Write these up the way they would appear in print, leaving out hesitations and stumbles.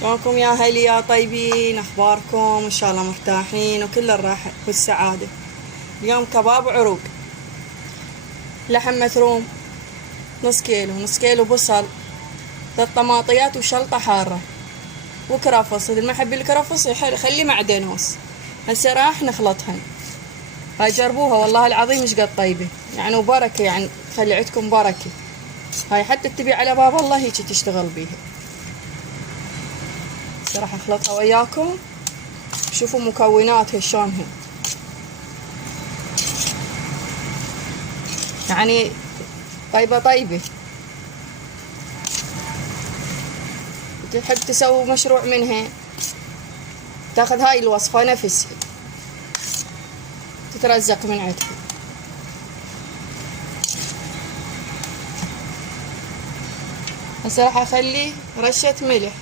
شلونكم يا هلي يا طيبين؟ اخباركم؟ ان شاء الله مرتاحين وكل الراحة والسعادة. اليوم كباب عروق، لحم مفروم نص كيلو بصل، 3 طماطيات وشلطة حارة وكرفس. اذا ما يحب الكرفس خليه مع دنوس. هسه راح نخلطهن. هاي جربوها والله العظيم مش قد طيبة يعني، وبركة يعني، خلي عندكم بركة. هاي حتى تبي على باب الله هيك تشتغل بيها. راح اخلطها وياكم، شوفوا مكوناتها شلونهن يعني، طيبة. تحب تسوي مشروع منها تاخذ هاي الوصفة نفسها تترزق من عندها. هسه راح اخلي رشة ملح.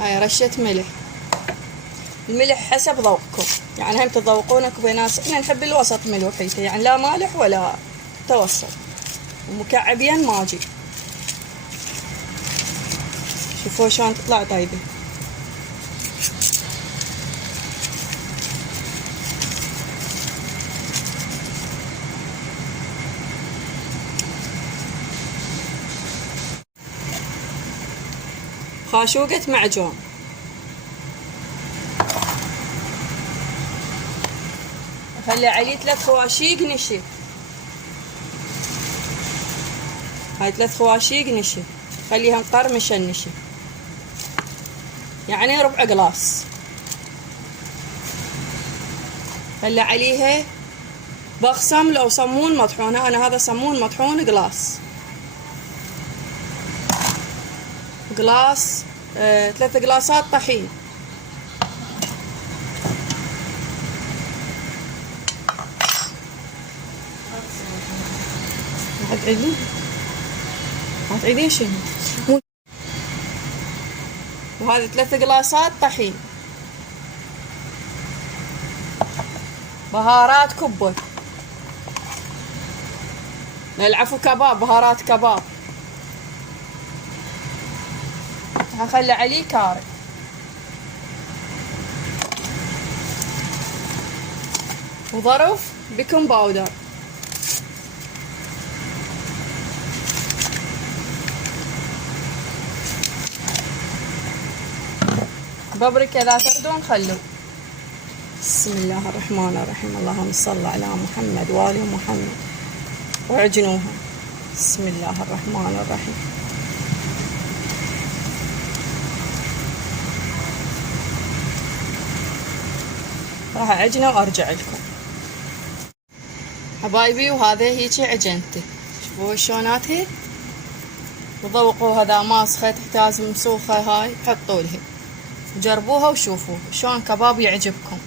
هاي رشة ملح، الملح حسب ذوقكم يعني، هم تذوقونك بناس. احنا نحب الوسط ملوحيته يعني، لا مالح ولا متوسط، ومكعبين ماجي. شوفوا شلون تطلع طيبة. خاشوقة معجون، خلي عليه 3 خواشيق نشا. هاي 3 خواشيق نشا، خليها مقرمشة النشا يعني ربع قلاص. خلي عليها بقسم لو صمون مطحون، انا هذا صمون مطحون قلاص 3 قلاصات طحين. هتعيدين شنو؟ وهذه 3 قلاصات طحين. بهارات كبة، العفو كباب، بهارات كباب. هخلي عليه كاري وظرف بيكنج باودر. بابريكا اذا تردون خلوا. بسم الله الرحمن الرحيم، اللهم صل على محمد وآل محمد. وعجنوها. بسم الله الرحمن الرحيم. راح اعجنه وارجع لكم حبايبي. وهذا هيجي عجنته، شوفوا شلوناتها، وذوقوها. اذا ماسخه تحتاج مسوخه هاي حطوا لها. جربوها وشوفوا شلون كباب يعجبكم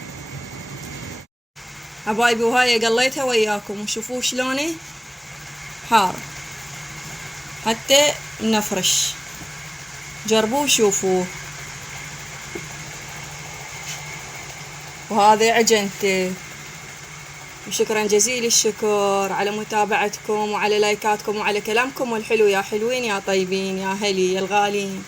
حبايبي. وهاي قليتها وياكم وشوفوا شلونه حار حتى نفرش. جربوه وشوفوه. وهذا عجنته. وشكرا جزيل الشكر على متابعتكم وعلى لايكاتكم وعلى كلامكم الحلو يا حلوين يا طيبين يا هلي يا الغالين.